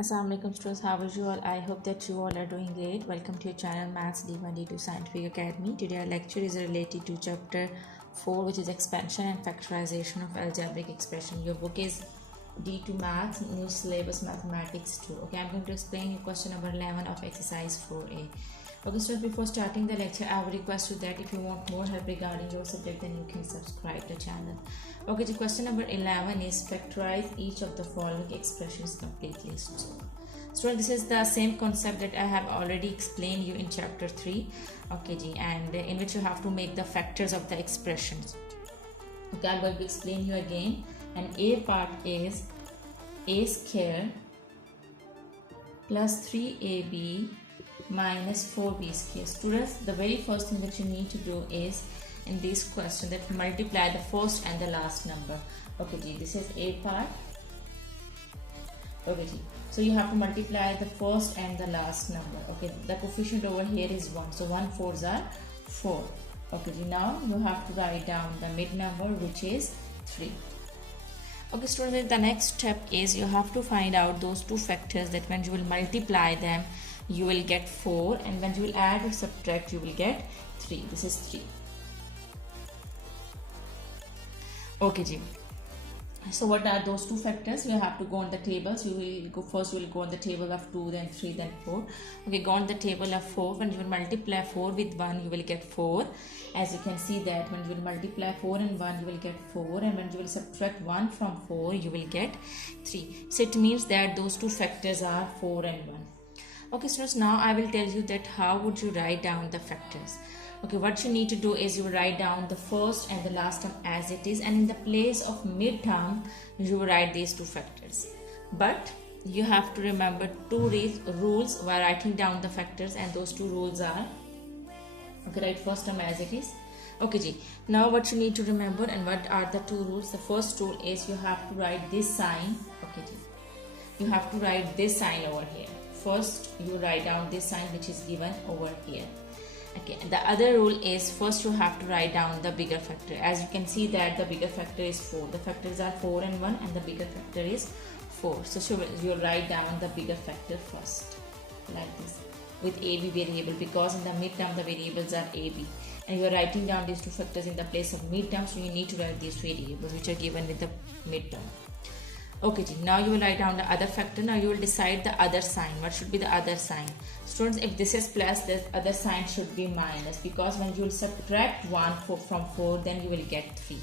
Assalamualaikum students, how are you all? I hope that you all are doing great. Welcome to your channel Maths D1 D2 Scientific Academy. Today our lecture is related to chapter 4, which is expansion and factorization of algebraic expression. Your book is D2 Maths, new syllabus mathematics 2. Okay, I'm going to explain you question number 11 of exercise 4a. Okay, so before starting the lecture, I would request you that if you want more help regarding your subject, then you can subscribe the channel. Okay, so question number 11 is factorize each of the following expressions completely. So this is the same concept that I have already explained you in chapter 3. Okay, and in which you have to make the factors of the expressions. Okay, I'm going to explain you again. And A part is a square plus 3ab minus 4b square. Students, the very first thing that you need to do is in this question that multiply the first and the last number. Okay, this is A part. Okay, so you have to multiply the first and the last number. Okay, the coefficient over here is 1, so 1 4s are 4. Okay, now you have to write down the mid number, which is 3. Okay, students, the next step is you have to find out those two factors that when you will multiply them you will get 4, and when you will add or subtract you will get 3. This is 3. Okay, so what are those two factors? You have to go on the tables. You will go first. You will go on the table of 2, then 3, then 4. Okay, go on the table of 4. When you will multiply 4 with 1, you will get 4. As you can see that when you will multiply 4 and 1, you will get 4, and when you will subtract 1 from 4, you will get 3. So it means that those two factors are 4 and 1. Okay, students, now I will tell you that how would you write down the factors. Okay, what you need to do is you write down the first and the last term as it is, and in the place of mid term you write these two factors. But you have to remember two rules while writing down the factors, and those two rules are, okay, write first term as it is. Okay, now what you need to remember and what are the two rules. The first rule is you have to write this sign. Okay, you have to write this sign over here. First you write down this sign which is given over here. Okay, and the other rule is first you have to write down the bigger factor. As you can see that the bigger factor is 4. The factors are 4 and 1, and the bigger factor is 4. So you will write down the bigger factor first, like this, with AB variable, because in the midterm the variables are AB, and you are writing down these two factors in the place of midterm, so you need to write these variables which are given with the midterm. Okay, now you will write down the other factor. Now you will decide the other sign. What should be the other sign? Students, if this is plus, the other sign should be minus, because when you will subtract 1 from 4, then you will get 3.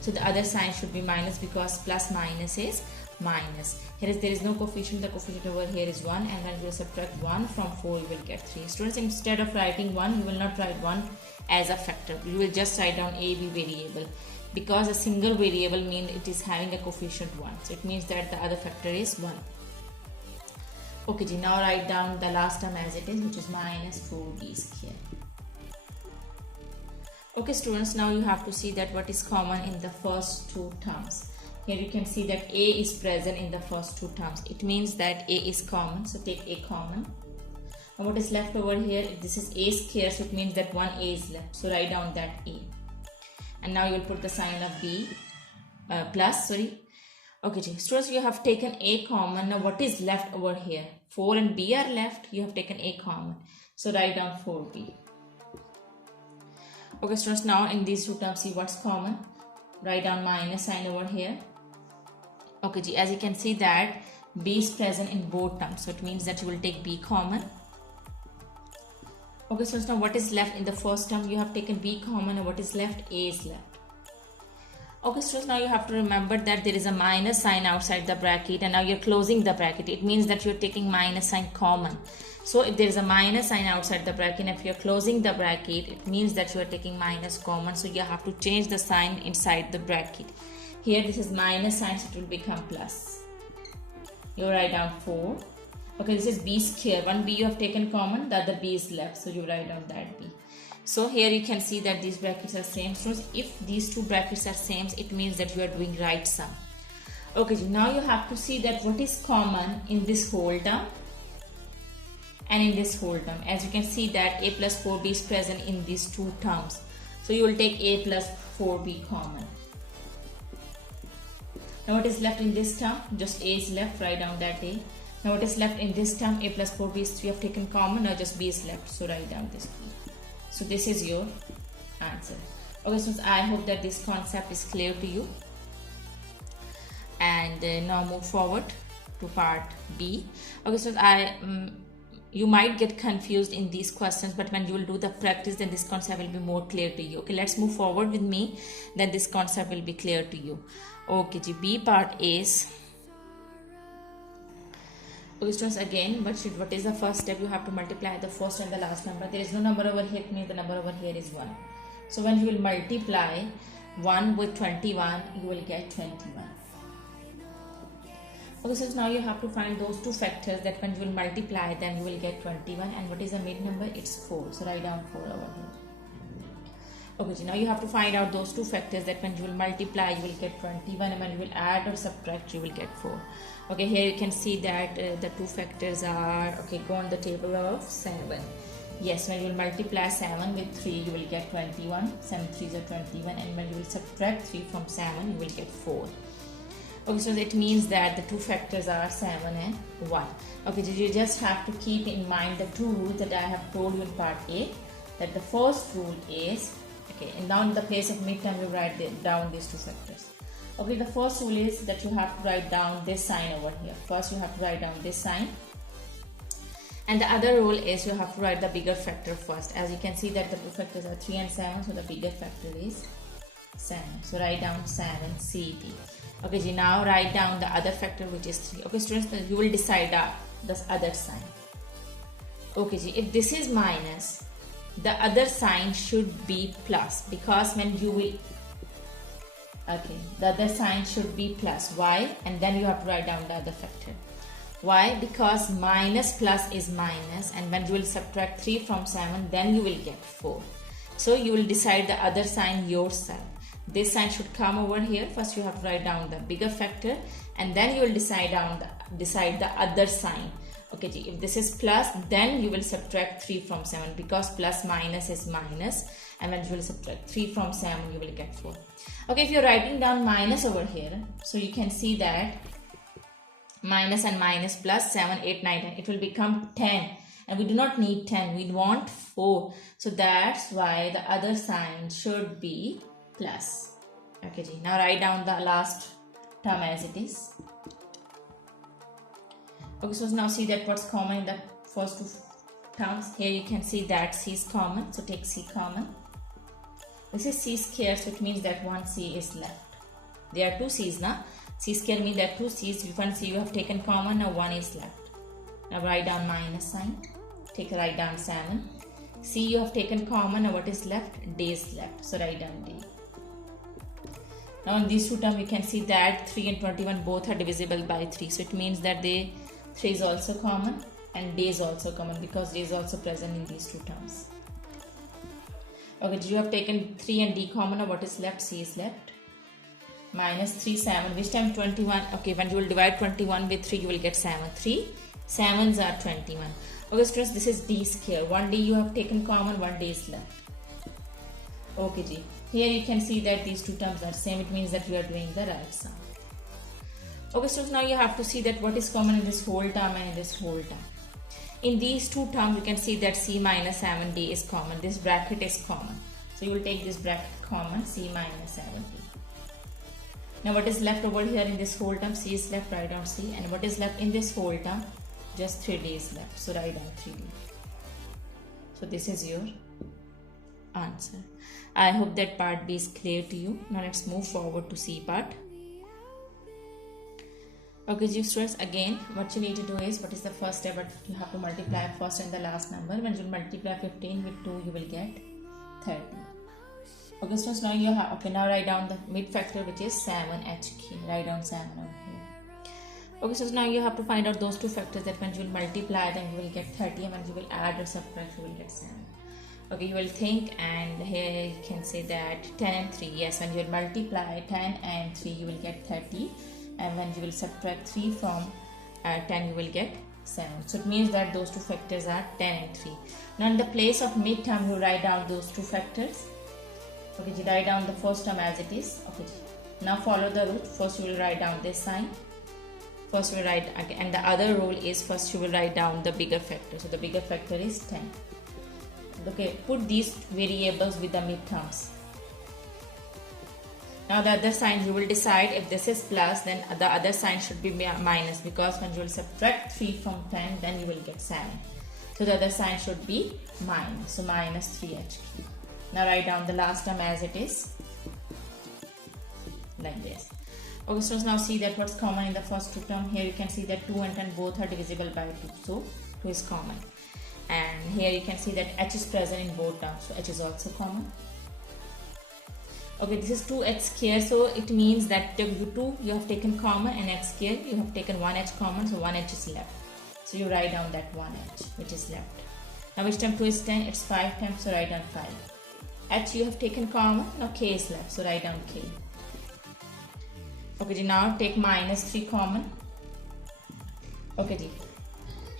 So the other sign should be minus, because plus minus is minus. Here there is no coefficient. The coefficient over here is 1, and when you will subtract 1 from 4, you will get 3. Students, instead of writing 1, you will not write 1 as a factor. You will just write down AB variable, because a single variable means it is having a coefficient 1. So it means that the other factor is 1. Okay, now write down the last term as it is, which is minus 4b square. Okay, students, now you have to see that what is common in the first two terms. Here you can see that a is present in the first two terms. It means that a is common, so take a common. And what is left over here, this is a square, so it means that one a is left. So write down that a. And now you will put the sign of b plus. Okay, students, you have taken a common. Now what is left over here? 4 and b are left. You have taken a common, so write down 4b. Okay, students, now in these two terms, see what's common. Write down minus sign over here. Okay, as you can see that b is present in both terms, so it means that you will take b common. Okay, so now what is left in the first term? You have taken b common, and what is left? A is left. Okay, so now you have to remember that there is a minus sign outside the bracket, and now you're closing the bracket. It means that you're taking minus sign common. So if there is a minus sign outside the bracket, and if you're closing the bracket, it means that you are taking minus common. So you have to change the sign inside the bracket. Here this is minus sign, so it will become plus. You write down 4. Okay, this is b square. One b you have taken common, the other b is left, so you write down that b. So here you can see that these brackets are same. So if these two brackets are same, it means that you are doing right sum. Okay, now you have to see that what is common in this whole term and in this whole term. As you can see that a plus 4b is present in these two terms. So you will take a plus 4b common. Now what is left in this term? Just a is left, write down that a. Now what is left in this term? A plus 4b is 3 have taken common. Now just b is left. So write down this b. So this is your answer. Okay, so I hope that this concept is clear to you. And now move forward to part B. Okay, so you might get confused in these questions, but when you will do the practice, then this concept will be more clear to you. Okay, let's move forward with me, then this concept will be clear to you. Okay, B part is, okay students, again, what is the first step? You have to multiply the first and the last number. There is no number over here, it means the number over here is 1. So when you will multiply 1 with 21, you will get 21. Okay, so now you have to find those two factors that when you will multiply them, you will get 21. And what is the mid number? It's 4. So write down 4 over here. Okay, so now you have to find out those two factors that when you will multiply, you will get 21. And when you will add or subtract, you will get 4. Okay, here you can see that the two factors are, okay, go on the table of 7. Yes, when you will multiply 7 with 3, you will get 21. 7 3s are 21. And when you will subtract 3 from 7, you will get 4. Okay, so it means that the two factors are 7 and 1. Okay, so you just have to keep in mind the two rules that I have told you in part A. That the first rule is, okay, and now in the place of midterm, you write down these two factors. Okay, the first rule is that you have to write down this sign over here. First, you have to write down this sign. And the other rule is you have to write the bigger factor first. As you can see that the two factors are 3 and 7, so the bigger factor is 7. So write down 7 CT. Okay, so now write down the other factor, which is 3. Okay, students, you will decide the other sign. Okay, so if this is minus, the other sign should be plus, because when you will, okay, the other sign should be plus. Why? And then you have to write down the other factor. Why? Because minus plus is minus, and when you will subtract 3 from 7, then you will get 4. So you will decide the other sign yourself. This sign should come over here. First you have to write down the bigger factor, and then you will decide the other sign. Okay, if this is plus, then you will subtract 3 from 7, because plus minus is minus, and when you will subtract 3 from 7, you will get 4. Okay, if you're writing down minus over here, so you can see that minus and minus plus 7, 8, 9, 10, it will become 10. And we do not need 10, we want 4. So that's why the other sign should be plus. Okay, now write down the last term as it is. Okay, so now see that what's common in the first two terms. Here you can see that C is common, so take C common. This is C square, so it means that one C is left. There are two C's now. C square means that two C's. If one C you have taken common, now one is left. Now write down minus sign. Write down 7. C you have taken common, now what is left? D is left. So write down D. Now in these two terms you can see that 3 and 21 both are divisible by 3. So it means that 3 is also common and D is also common, because D is also present in these two terms. Okay, you have taken 3 and D common, now what is left? C is left. Minus 3, 7. Which time? 21. Okay, when you will divide 21 with 3, you will get 7. 3 7s are 21. Okay, students, this is D square. One D you have taken common, one D is left. Okay, G. Here you can see that these two terms are same. It means that you are doing the right sum. Okay, so now you have to see that what is common in this whole term and in this whole term. In these two terms, you can see that C minus 7D is common. This bracket is common. So you will take this bracket common, C minus 7D. Now what is left over here in this whole term? C is left, write down C. And what is left in this whole term? Just 3D is left. So write down 3D. So this is your answer. I hope that part B is clear to you. Now let's move forward to C part. Okay, students, again what you need to do is, what is the first step? You have to multiply first and the last number. When you multiply 15 with 2, you will get 30. Okay, students, now you have, okay, now write down the mid factor, which is 7HK. Write down 7 over here. Okay, so now you have to find out those two factors, that when you will multiply them you will get 30, and when you will add or subtract you will get 7. Okay, you will think, and here you can say that 10 and 3. Yes, when you will multiply 10 and 3 you will get 30, and when you will subtract 3 from 10 you will get 7. So it means that those two factors are 10 and 3. Now in the place of mid-term you write down those two factors. Okay, you write down the first term as it is. Okay, now follow the route. First you will write down this sign. First we write, and the other rule is first you will write down the bigger factor. So the bigger factor is 10. Okay, put these variables with the midterms. Now the other sign, you will decide if this is plus, then the other sign should be minus, because when you will subtract 3 from 10, then you will get 7. So the other sign should be minus. So minus 3h. Now write down the last term as it is, like this. Okay, so now see that what's common in the first two term. Here you can see that 2 and 10 both are divisible by 2. So 2 is common. And here you can see that h is present in both terms. So h is also common. Okay, this is 2h square. So it means that 2 you have taken common and h square you have taken 1h common. So 1h is left. So you write down that 1h which is left. Now which term 2 is 10? It's 5 times. So write down 5. H you have taken common. Now k is left. So write down k. Okay, now take minus 3 common. Okay, ji.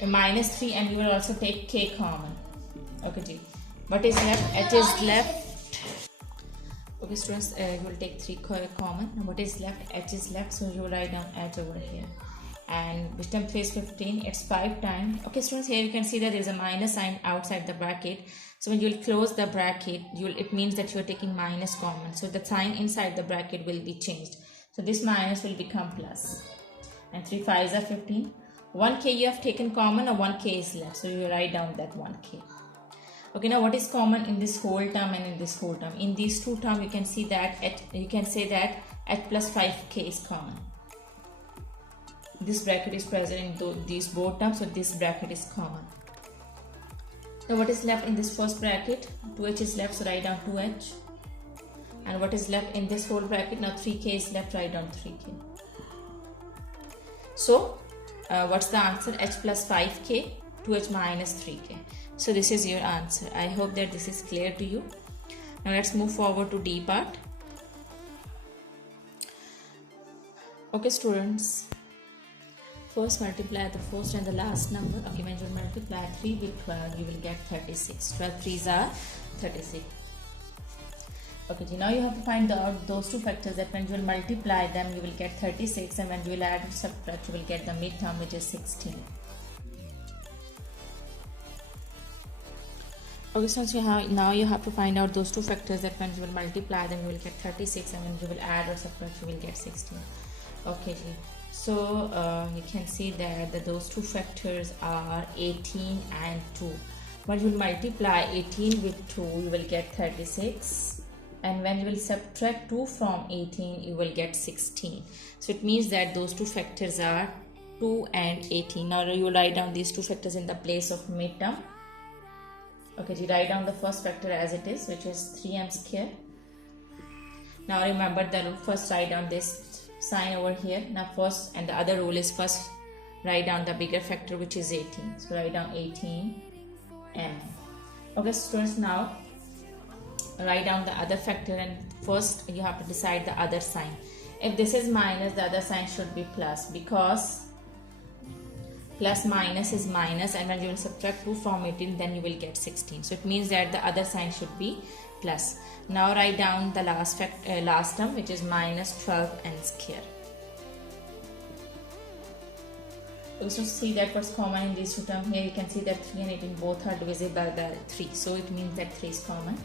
Minus 3, and you will also take k common. Okay, ji. What is left? H is left. Okay, students, you will take 3 common. Now what is left? H is left. So you will write down h over here. And which term 3 is 15? It's 5 times. Okay, students, here you can see that there is a minus sign outside the bracket. So when you will close the bracket, it means that you are taking minus common. So the sign inside the bracket will be changed. So this minus will become plus. And 3 5s are 15. 1k you have taken common, or 1k is left. So you write down that 1k. Okay, now what is common in this whole term and in this whole term? In these two terms, you can see that you can say that h plus 5k is common. This bracket is present in these both terms, so this bracket is common. Now what is left in this first bracket? 2h is left, so write down 2h. And what is left in this whole bracket? Now 3k is left, write down 3k. So what's the answer? H plus 5k, 2h minus 3k. So this is your answer. I hope that this is clear to you. Now let's move forward to D part. Okay, students. First multiply the first and the last number. Okay, when you multiply 3 with 12, you will get 36. 12 3s are 36. Okay, so now you have to find out those two factors that when you will multiply them, you will get 36, and when you will add and subtract, you will get the midterm, which is 16. Okay, so now you have to find out those two factors that when you will multiply them, you will get 36, and when you will add or subtract, you will get 16. Okay, so you can see that those two factors are 18 and 2. When you will multiply 18 with 2, you will get 36. And when you will subtract 2 from 18, you will get 16. So it means that those two factors are 2 and 18. Now you will write down these two factors in the place of midterm. Okay, you write down the first factor as it is, which is 3m square. Now remember the rule, first write down this sign over here. Now first, and the other rule is first write down the bigger factor, which is 18. So write down 18m. Okay, students, now write down the other factor, and first you have to decide the other sign. If this is minus, the other sign should be plus, because plus minus is minus, and when you will subtract 2 from 18, then you will get 16. So it means that the other sign should be plus. Now write down the last term, which is minus 12n square. Also see that what's common in these two terms. Here you can see that 3 and 18 both are divisible by 3. So it means that 3 is common.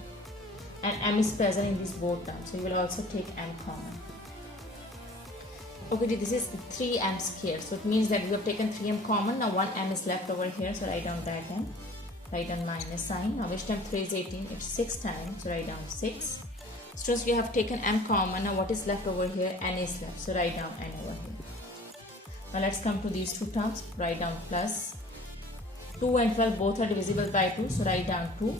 And m is present in these both terms. So you will also take m common. Okay, this is 3m square. So it means that we have taken 3m common. Now 1m is left over here. So write down that m. Write down minus sign. Now which term 3 is 18? It's 6 times. So write down 6. Students, we have taken m common. Now what is left over here? N is left. So write down n over here. Now let's come to these two terms. Write down plus. 2 and 12 both are divisible by 2. So write down 2.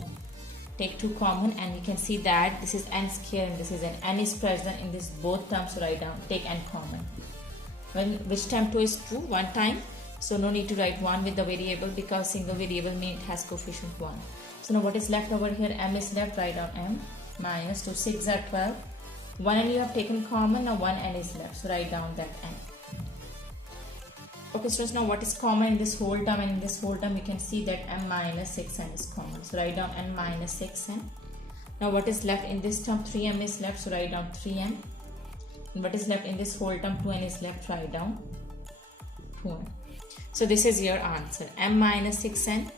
Take 2 common, and you can see that this is n square and this is n is present in this both terms. So write down, take n common. Which term 2 is true? 1 time. So no need to write 1 with the variable, because single variable means it has coefficient 1. So now what is left over here? M is left. Write down m. Minus 2, 6 are 12. 1 n you have taken common. Now 1 n is left. So write down that n. Okay, students, now what is common in this whole term, and in this whole term you can see that m minus 6n is common. So write down n minus 6n. Now what is left in this term? 3m is left. So write down 3m. And what is left in this whole term? 2n is left. Write down 2n. So this is your answer, m minus 6n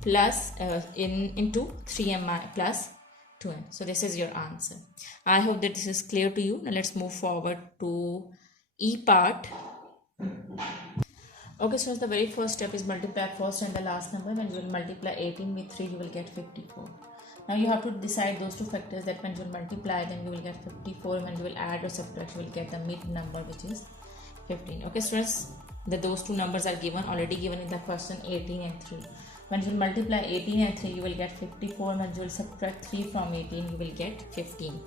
plus into 3m plus 2n. So this is your answer. I hope that this is clear to you. Now let's move forward to E part. Okay, so the very first step is multiply first and the last number. When you will multiply 18 with 3, you will get 54. Now you have to decide those two factors, that when you will multiply, then you will get 54. When you will add or subtract, you will get the mid number, which is 15. Okay, students, those two numbers are already given in the question, 18 and 3. When you will multiply 18 and 3, you will get 54. When you will subtract 3 from 18, you will get 15.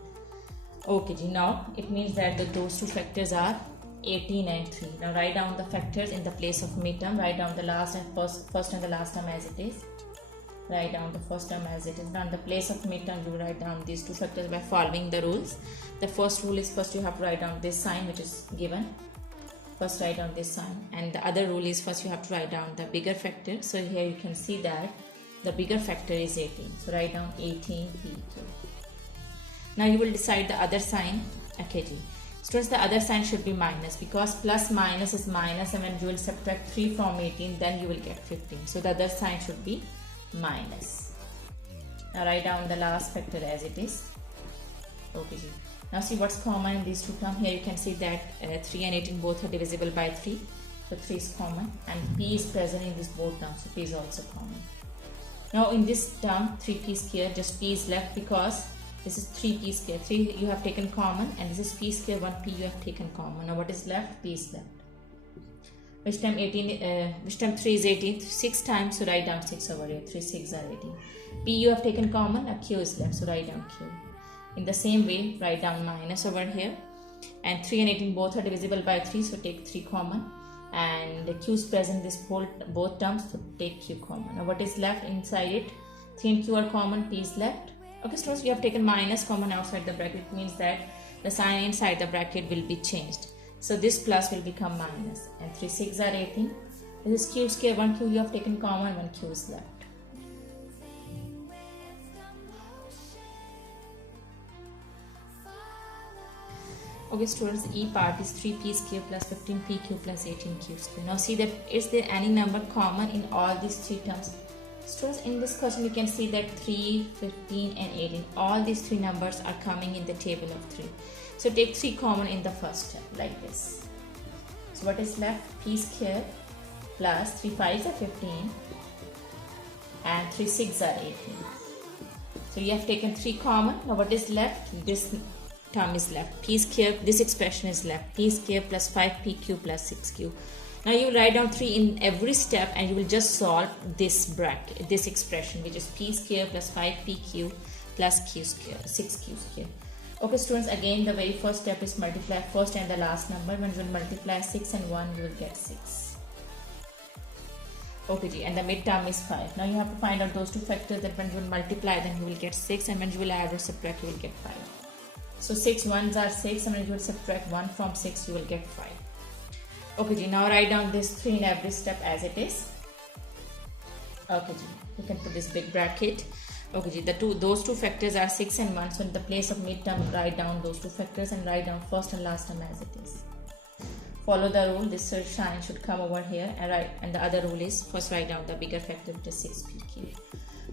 Okay, now it means that those two factors are 18 and 3. Now write down the factors in the place of midterm. Write down the last and first and the last term as it is. Write down the first term as it is. Now in the place of midterm, you write down these two factors by following the rules. The first rule is, first you have to write down this sign which is given. First write down this sign, and the other rule is, first you have to write down the bigger factor. So here you can see that the bigger factor is 18. So write down 18 PQ. Now you will decide the other sign, AKG. Students, the other sign should be minus, because plus minus is minus, and when you will subtract 3 from 18, then you will get 15. So the other sign should be minus. Now write down the last factor as it is. Okay. Now see what's common in these two terms. Here you can see that 3 and 18 both are divisible by 3. So 3 is common, and p is present in these both terms. So p is also common. Now in this term, 3p square, just p is left because this is 3p square. 3 you have taken common, and this is p square, 1p you have taken common. Now what is left? P is left. Which time 3 is 18? 6 times, so write down 6 over here. 3 6 are 18. P you have taken common, a q is left, so write down q. In the same way, write down minus over here, and 3 and 18 both are divisible by 3, so take 3 common, and the q is present in this both terms, so take q common. Now what is left inside it? 3 and q are common, p is left. Okay, students, we have taken minus common outside the bracket. It means that the sign inside the bracket will be changed. So this plus will become minus, and 3 6 are 18. This is q square, 1q you have taken common, 1q is left. Okay, students, E part is 3p square plus 15pq plus 18q square. Now see that, is there any number common in all these three terms? Students, in this question you can see that 3, 15 and 18, all these three numbers are coming in the table of 3. So take 3 common in the first step, like this. So what is left? P square plus 3 5s are 15 and 3 6 are 18. So you have taken 3 common. Now what is left? This term is left. P square, this expression is left. P square plus 5pq plus 6q. Now you write down 3 in every step, and you will just solve this bracket, this expression, which is p square plus 5pq plus q square, 6q square. Okay, students, again the very first step is multiply first and the last number. When you will multiply 6 and 1, you will get 6. Okay, and the midterm is 5. Now you have to find out those two factors, that when you will multiply, then you will get 6, and when you will add or subtract, you will get 5. So 6 ones are 6, and when you will subtract 1 from 6, you will get 5. Okay, now write down this 3 in every step as it is. Okay, you can put this big bracket. Okay, those two factors are 6 and 1. So in the place of midterm, write down those two factors and write down first and last term as it is. Follow the rule. This sign should come over here, and the other rule is, first write down the bigger factor, which is 6pq.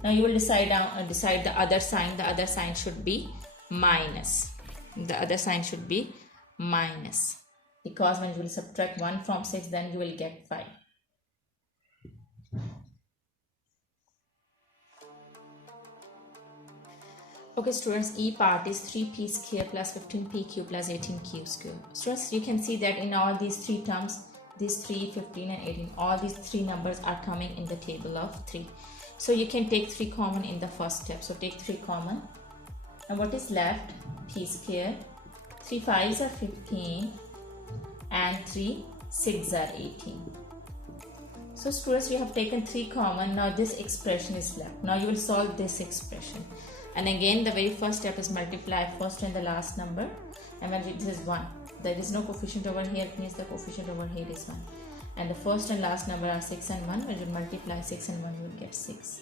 Now you will decide the other sign. The other sign should be minus. The other sign should be minus, because when you will subtract 1 from 6, then you will get 5. Okay, students, E part is 3p square plus 15pq plus 18q square. Students, you can see that in all these three terms, these 3, 15 and 18, all these three numbers are coming in the table of 3. So you can take 3 common in the first step. So take 3 common. And what is left? P square. 3 5s are 15 and 3 6s are 18. So students, you have taken 3 common. Now this expression is left. Now you will solve this expression. And again, the very first step is multiply first and the last number. And when this is 1, there is no coefficient over here, it means the coefficient over here is 1. And the first and last number are 6 and 1. When you multiply 6 and 1, you will get 6.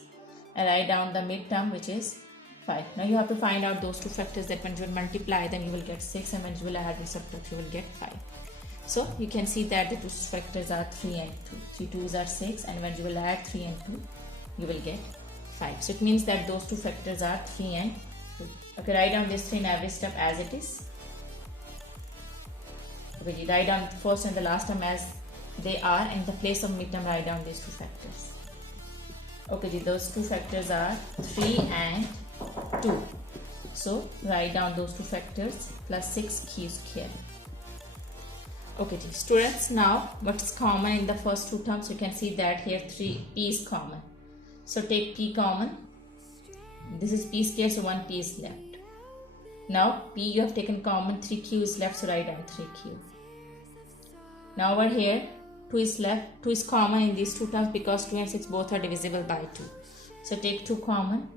And write down the midterm, which is 5. Now you have to find out those two factors, that when you will multiply, then you will get 6, and when you will add and subtract, you will get 5. So you can see that the two factors are 3 and 2. 3 2s are 6, and when you will add 3 and 2, you will get 5. So it means that those two factors are 3 and 2. Okay, write down this 3 in every step as it is. Okay, write down the first and the last term as they are, and in the place of midterm write down these two factors. Okay, those two factors are 3 and 2. So write down those two factors plus 6 q square. Okay, students, now what's common in the first two terms? You can see that here p is common. So take p common. This is p square, so 1 p is left. Now p you have taken common, 3q is left, so write down 3q. Now over here 2 is left. 2 is common in these two terms because 2 and 6 both are divisible by 2. So take 2 common,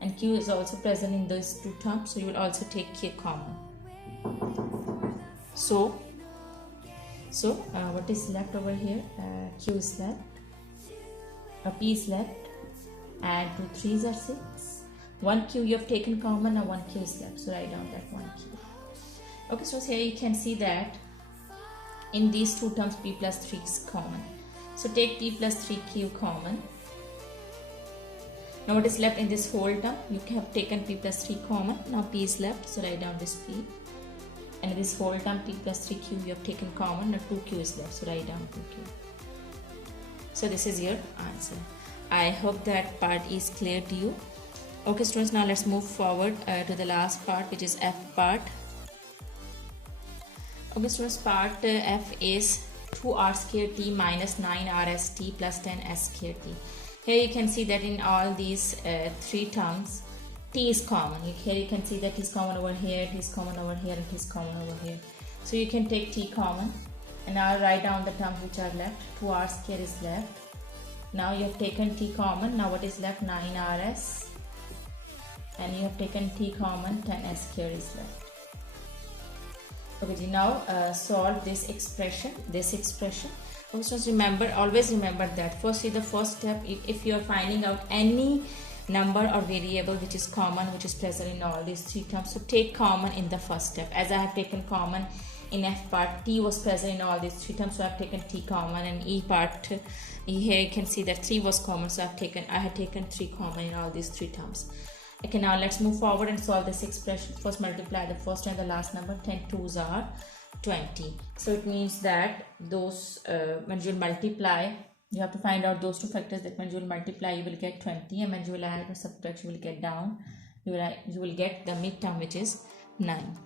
and q is also present in these two terms, so you will also take k common. So what is left over here? Q is left, p is left, and 2 3s are 6. 1 q you have taken common, now 1 q is left, so write down that 1 q. Okay, so here you can see that in these two terms p plus 3 is common. So take p plus 3q common. Now what is left in this whole term? You have taken p plus 3 common, now p is left, so write down this p. And this whole term p plus 3q you have taken common, now 2q is left, so write down 2q. So this is your answer. I hope that part is clear to you. Okay students, now let's move forward to the last part, which is F part. Okay students, part F is 2r square t minus 9rs t plus 10s square t. Here you can see that in all these three terms t is common. Here you can see that t is common over here, t is common over here, and t is common over here. So you can take t common, and now write down the terms which are left. 2r square is left. Now you have taken t common. Now what is left? 9rs, and you have taken t common. 10s square is left. Okay, now solve this expression. Also remember, always remember that firstly the first step, if you are finding out any number or variable which is common, which is present in all these three terms, so take common in the first step. As I have taken common in F part, t was present in all these three terms, so I have taken t common. And E part, here you can see that 3 was common, so I had taken 3 common in all these three terms. Okay, now let's move forward and solve this expression. First multiply the first and the last number. 10 2s are 20. So it means that those when you will multiply, you have to find out those two factors, that when you will multiply you will get 20, and when you will add or subtract you will get down, you will get the midterm, which is 9.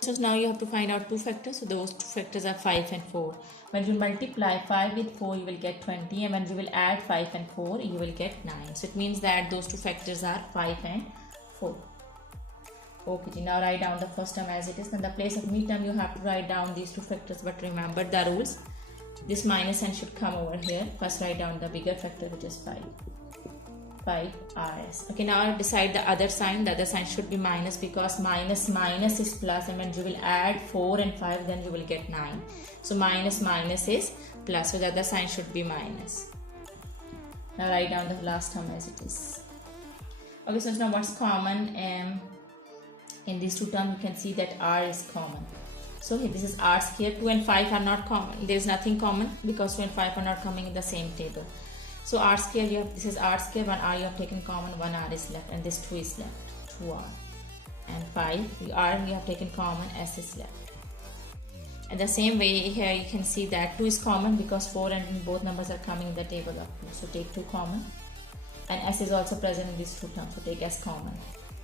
So now you have to find out two factors. So those two factors are 5 and 4. When you multiply 5 with 4 you will get 20, and when you will add 5 and 4 you will get 9. So it means that those two factors are 5 and 4. Okay, now write down the first term as it is. In the place of midterm you have to write down these two factors, but remember the rules. This minus sign should come over here. First write down the bigger factor, which is 5rs. Okay, now decide the other sign. The other sign should be minus, because minus is plus, and when you will add 4 and 5 then you will get 9. So minus is plus, so the other sign should be minus. Now write down the last term as it is. Okay, so now what's common in these two terms? You can see that r is common. So here this is r square. 2 and 5 are not common. There is nothing common because 2 and 5 are not coming in the same table. So r square, this is r square. 1 r you have taken common, 1 r is left, and this 2 is left, 2r. And 5 r you have taken common, s is left. And the same way here you can see that 2 is common because 4 and both numbers are coming in the table of 2. So take 2 common, and s is also present in these two terms, so take s common.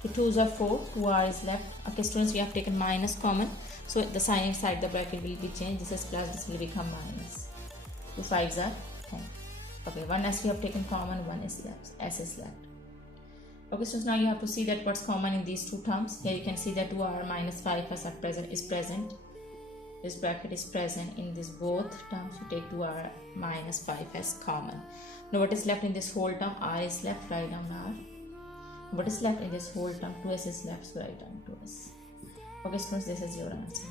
2 2s are 4, 2r is left. Okay students, we have taken minus common, so the sign inside the bracket will be changed. This is plus, this will become minus. 2 5s are 10. Okay, 1 s we have taken common, 1 is left, s is left. Okay, so now you have to see that what's common in these two terms. Here you can see that 2r minus 5s are present. This bracket is present in this both terms. So take 2r minus 5s common. Now what is left in this whole term? R is left, write down r. What is left in this whole term? 2s is left, so write down 2s. Okay students, this is your answer.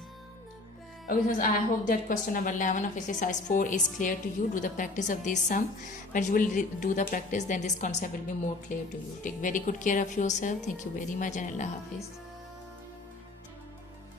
Okay students, I hope that question number 11 of exercise 4 is clear to you. Do the practice of this sum. When you will do the practice, then this concept will be more clear to you. Take very good care of yourself. Thank you very much, and Allah Hafiz.